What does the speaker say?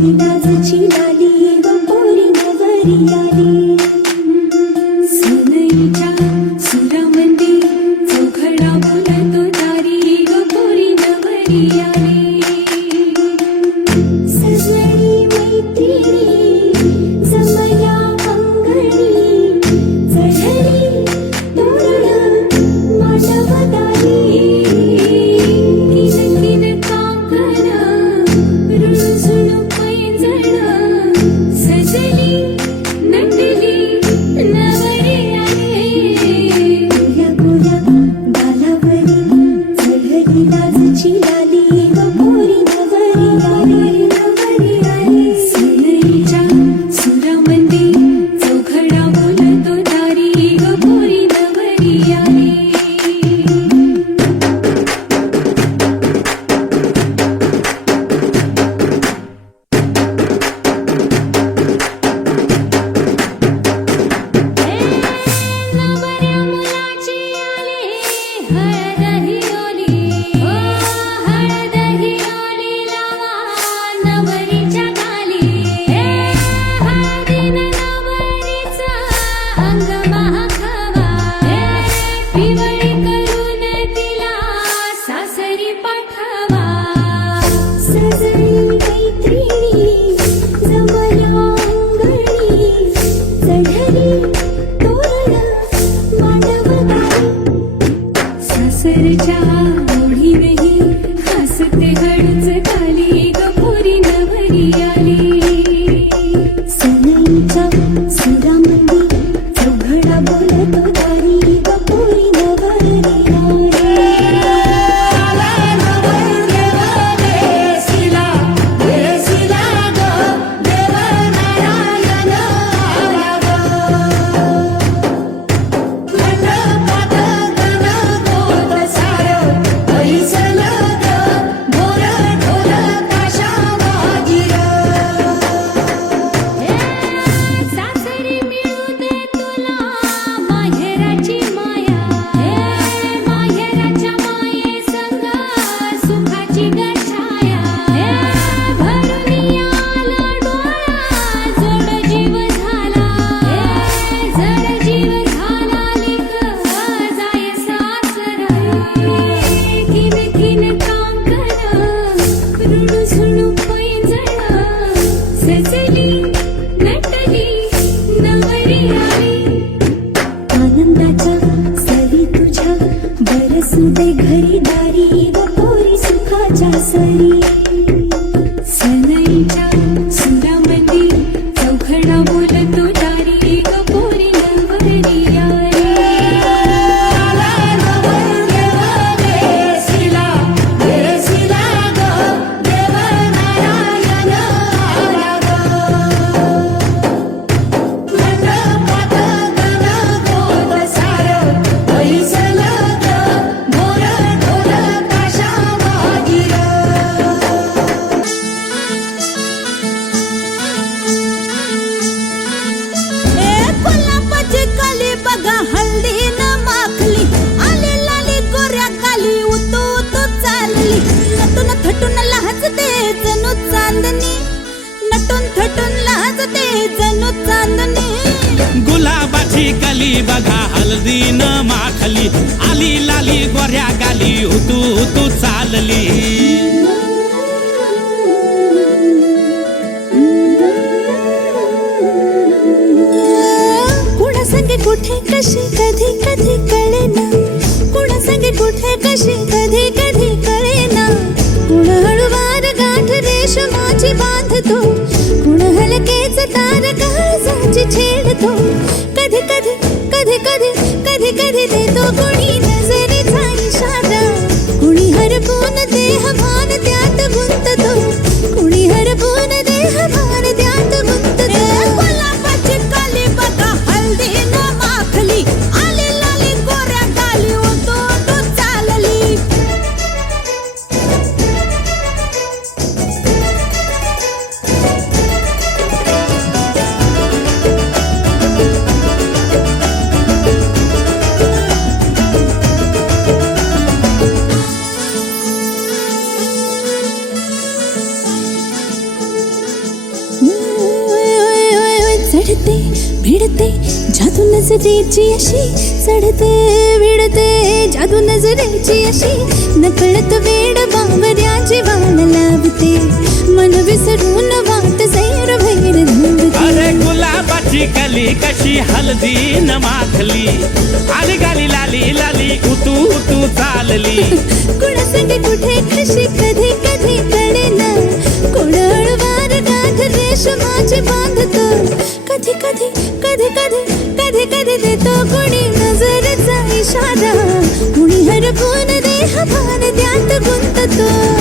नाचची लाली गंगोरी नवरी आली. सुनईच्या सुरामध्ये चौघडा बोलतो तारी गंगोरी नवरी We Sesi नटून थटून लाजते जणू चांदणी. गुलाबाची कली बघा हलदी न माखली. आली लाली गोऱ्या गाली उतू उतू चालली. कुणा कुठे कशी कधी कधी कळेना. कुणा संगे कुठे कशी कधी कधी कळेना. कुण हळूवार गाठ रेशमाची बांधतो. लगेच तार काळजाची छेडतो. कधी कधी कधी कधी कधी कधी देतो गुण. जादू नजरेची अशी चढते भिडते. जादू नजरेची अशी नकळत वेड बावऱ्याची वाण लावते. मन विसरून वाट सैर भैर अरे गुलाबाची कली कशी हलदी न माखली. आली गाली लाली लाली उतू उतू चालली. कुणासंग कुठे कशी रेशमाचे बांधतो. कधी कधी कधी कधी कधी कधी देतो कोणी नजरेचा इशारा. कुणी हरपून देह भान त्यात गुंततो.